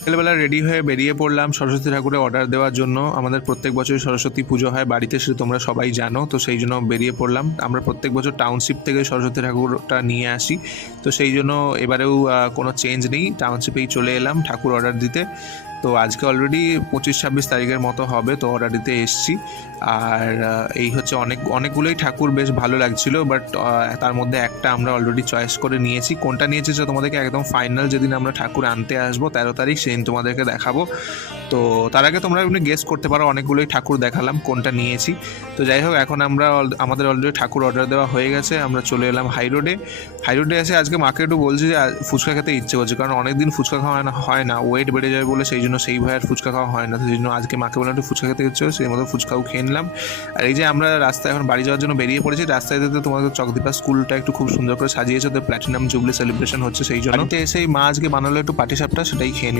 বিকেলবেলা রেডি হয়ে বেরিয়ে পড়লাম সরস্বতী ঠাকুরের অর্ডার দেওয়ার জন্য। আমাদের প্রত্যেক বছরই সরস্বতী পুজো হয় বাড়িতে, সেটা তোমরা সবাই জানো। তো সেই জন্য বেরিয়ে পড়লাম। আমরা প্রত্যেক বছর টাউনশিপ থেকে সরস্বতী ঠাকুরটা নিয়ে আসি, তো সেই জন্য এবারেও কোনো চেঞ্জ নেই, টাউনশিপেই চলে এলাম ঠাকুর অর্ডার দিতে। তো আজকে অলরেডি 25-26 তারিখের মতো হবে, তো অর্ডার দিতে এসছি। আর এই হচ্ছে অনেকগুলোই ঠাকুর বেশ ভালো লাগছিল, বাট তার মধ্যে একটা আমরা অলরেডি চয়েস করে নিয়েছি। কোনটা নিয়েছি সেটা তোমাদেরকে একদম ফাইনাল যেদিন আমরা ঠাকুর আনতে আসবো 13 তারিখ, সেদিন তোমাদেরকে দেখাবো। তো তার আগে তোমরা এমনি গেস করতে পারো, অনেকগুলোই ঠাকুর দেখালাম কোনটা নিয়েছি। তো যাই হোক, এখন আমাদের অলরেডি ঠাকুর অর্ডার দেওয়া হয়ে গেছে। আমরা চলে এলাম হাই রোডে এসে আজকে মাকে একটু বলছি যে ফুচকা খেতে ইচ্ছে করছে, কারণ অনেকদিন ফুচকা খাওয়া হয় না, ওয়েট বেড়ে যাবে বলে সেই জন্য সেই ভয়ে আর ফুচকা খাওয়া হয় না। তো সেই জন্য আজকে মাকে বললাম একটু ফুচকা খেতে ইচ্ছে, সেই মতো ফুচকাও খেয়ে নিলাম। আর এই যে আমরা রাস্তায় এখন বাড়ি যাওয়ার জন্য বেরিয়ে পড়েছি। রাস্তায় যেতে তোমাদের চকদীপা স্কুলটা একটু খুব সুন্দর করে সাজিয়েছে, তো প্ল্যাটিনাম জুবলি সেলিব্রেশন হচ্ছে, সেই জন্য এসেই মা আজকে বানালো একটু পাটিসাপটা, সেটাই খেয়ে